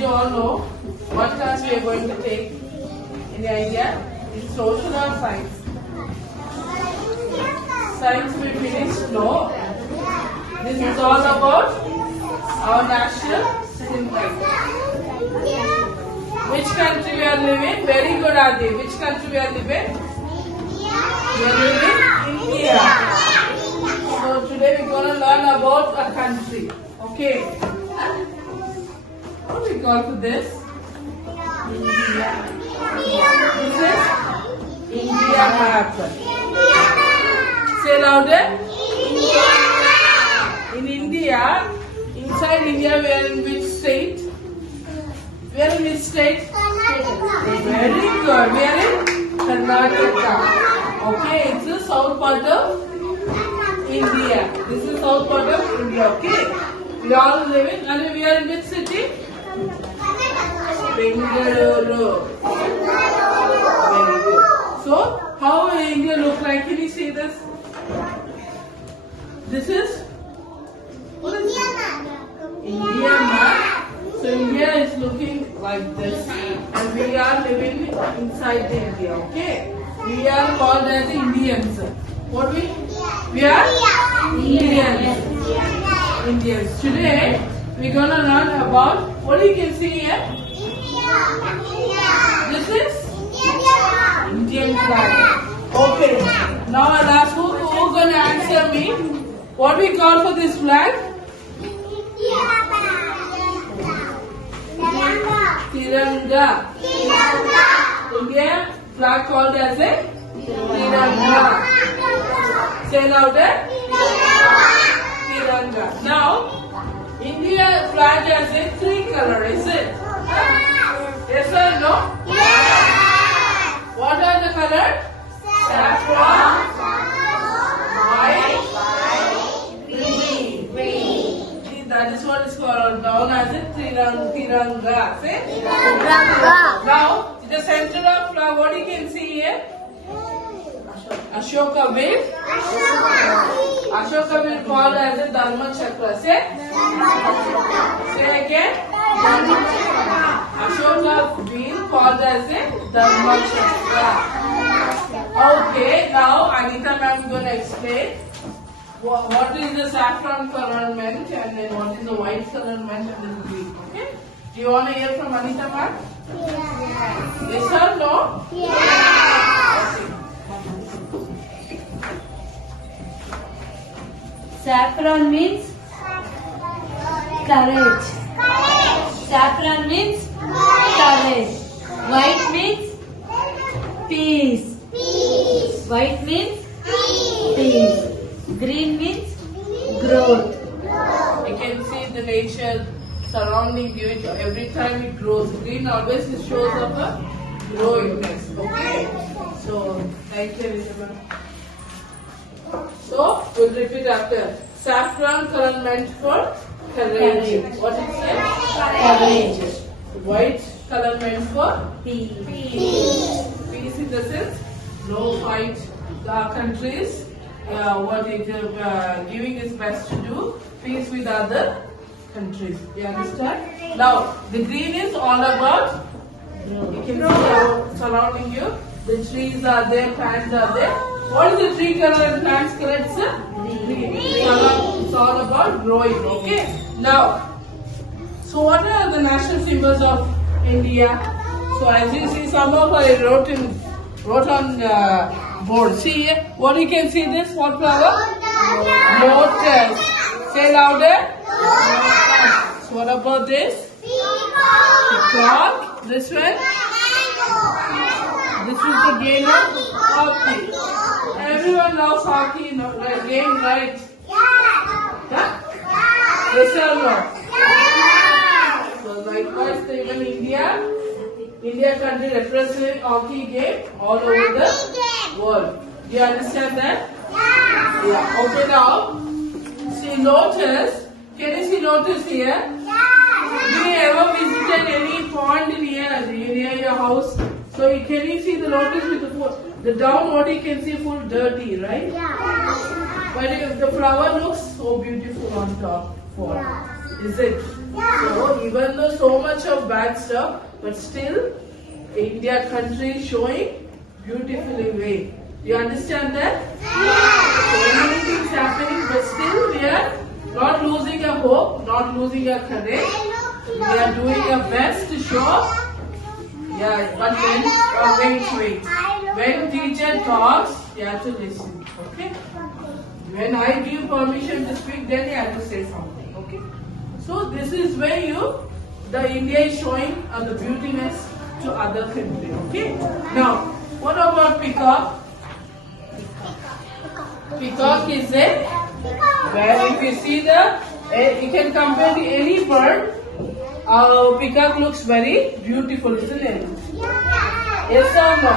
you all know, what class we are going to take? Any idea? It's social or science? Science we finished? No. This is all about our national symbol. Which country we are living? Very good, Adi. Which country we are living? We are living in India. So today we are going to learn about a country. Okay. What do we call for this? India. This is India map. Say louder. In India, inside India, we are in which state? We are in which state? Very good. We are in Karnataka. Okay, it's the south part of India. This is south part of India. Okay. We all live in, and we are in which city? Bengaluru. Very good. So, how will India look like? Can you see this? This is? What is it? India map. So, India is looking like this. And we are living inside the India. Okay? We are called as Indians. What we? We are Indians. Indians. Today, we're going to learn about, what you can see here? This is Indian flag. Okay. Now I'll ask who's going to answer me. What we call for this flag? Tiranga. India flag called as a Tiranga. Say louder. Tiranga. Now, India flag has a 3 color, is it? Yes or no? Yes. What are the colors? Saffron, white, green. That is what is called known as a Tiranga. Say? Tiranga. Now, the center of flag, what you can see here? Ashoka wheel. Ashoka wheel called as a Dharma Chakra. Say again. Ashoka wheel called as a Dharma Chakra. Okay, now Anita ma'am is going to explain what is the saffron color meant and then what is the white color meant and then green. Okay? Do you want to hear from Anita ma'am? Yes. Yes or no? Yes. Okay. Saffron means courage. Saffron means courage. White means peace. White means peace. Green means growth. You can see the nature surrounding you. Every time it grows. Green always shows up a growingness. Okay? So, thank you, Elizabeth. So, we'll repeat after. Saffron color meant for courage. What is it? Courage. White color meant for Peace. Peace in the sense, no fight. The countries, what it giving its best to do, peace with other countries. You understand? Now, the green is all about, you can see surrounding you. The trees are there, plants are there. What is the tree color and plants color? It's green. It's all about growing. Okay. Now, so what are the national symbols of India? So as you see, some of I wrote on board. See here, what you can see this? What flower? Lotus. Say louder. So what about this? Peacock. This one? This is the game of hockey. Everyone loves hockey, game, right? Yeah? Yes or no? So likewise, even India country represents hockey game all over the world. Do you understand that? Yeah. Okay, now, see lotus. Can you see lotus here? Do you ever visited any pond near your house? So can you see the lotus with the The down what you can see full dirty, right? But if the flower looks so beautiful on top. What? Is it? So even though so much of bad stuff, but still India country is showing beautifully way. You understand that? So many things happening, but still we are not losing our hope, not losing our courage. We are doing our best to show. Yeah, but wait. When teacher talks, you have to listen. Okay? When I give permission to speak, then you have to say something. Okay? So this is where the India is showing the beautiness to other country. Okay? Now, what about peacock? Peacock is a, well, if you see you can compare to any bird. Peacock looks very beautiful, isn't it? Yes or no?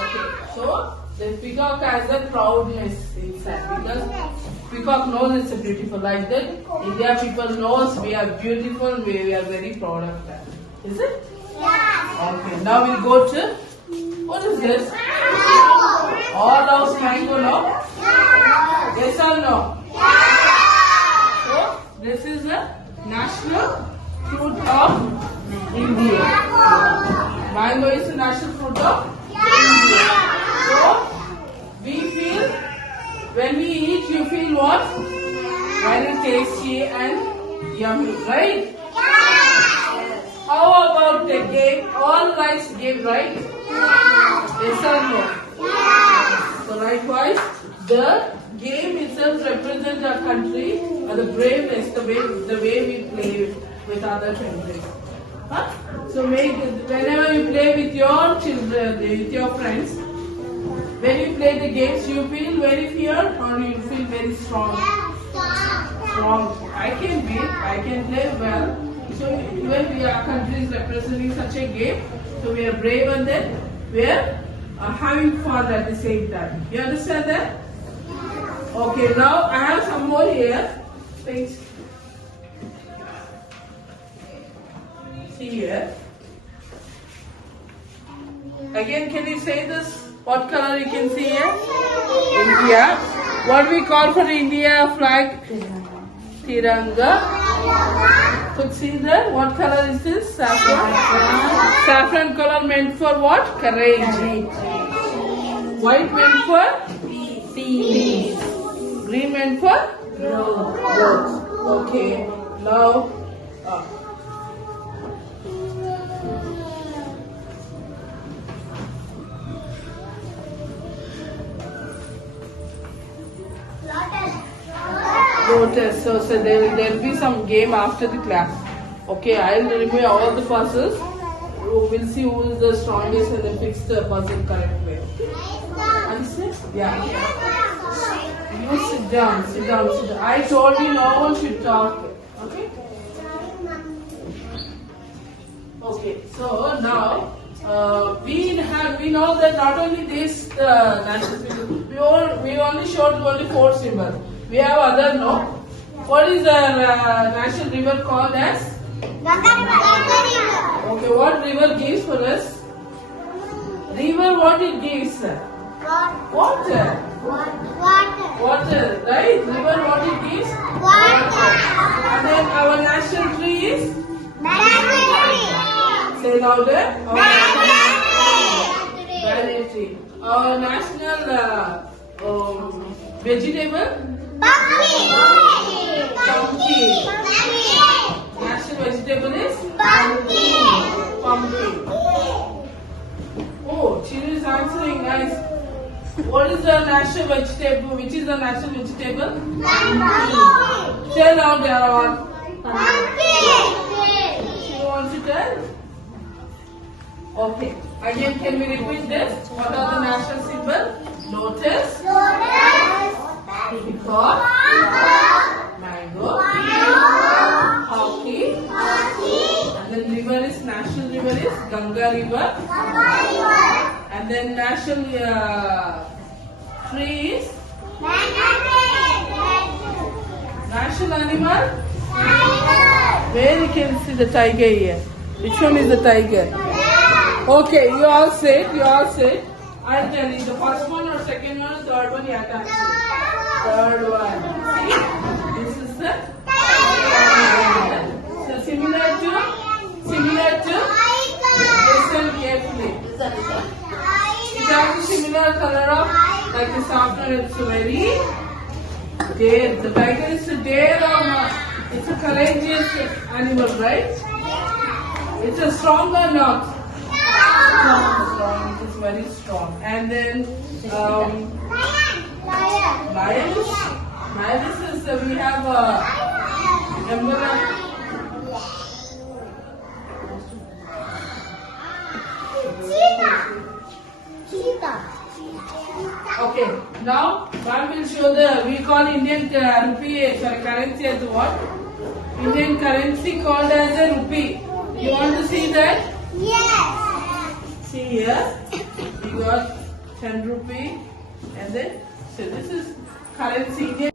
Okay. So the peacock has a proudness inside because peacock knows it's a beautiful. Like that, India people knows we are beautiful. We are very proud of that. Is it? Okay. Now we'll go to what is this? All loves mango, no? Yes or no? So this is a national fruit of India. Mango is the national fruit of India. So we feel when we eat, you feel what? Very tasty and yummy, right? How about the game? All likes game, right? Yes or no? So likewise, the game itself represents our country and the braveness, the way we play with other countries. Huh? So whenever you play with your children, with your friends, when you play the games, you feel very feared or you feel very strong? Strong. I can play well. So when our country is representing such a game, so we are brave and then we are having fun at the same time. You understand that? Okay, now I have some more here. Thanks. See here. Again, can you say this? What color you can see here? India. What we call for India flag? Tiranga. Could see that? What color is this? Saffron. Saffron color meant for what? Courage. White meant for? Peace. Green meant for? Growth. Okay. Now. Lotus. So there will be some game after the class. Okay, I'll remove all the puzzles. We'll see who is the strongest and then fix the puzzle correct way. Understand? Yeah. You sit down. I told you no one should talk. Okay? Okay, so now we know that not only this national symbol, we only showed only 4 symbols. We have other no. What is the national river called as? Ganga River. Okay, what river gives for us? River, what it gives? Water. Water, right? River, what it gives? Water. And then our national tree is? Banana. Say louder. Banana tree. Our national vegetable? Pumpkin. National vegetable is? Pumpkin. Oh, Chiru is answering, guys. What is the national vegetable? Which is the national vegetable? Pumpkin. Tell out there all. Pumpkin. Chiru wants to tell? Okay. Again, can we repeat this? What are the national symbols? Lotus. Peacock, mango, hockey, and then river is national river is Ganga River, and then national tree is national animal. Where you can see the tiger here? Which one is the tiger? Okay, you all sit. You all sit. I'll tell you the first one or second one or third one. You have to answer. Third one. See, this is the so similar to listen carefully. It has a similar color of like this afternoon. It's very dare. The tiger is a dare or not? It's a courageous animal, right? It's a strong or not? Strong. It is very strong. And then lions. Lions is we have emblem. Okay, now one will show we call Indian rupee, currency as what? Indian currency called as a rupee. You want to see that? Yes. See here, we got 10 rupee and then, so this is currency.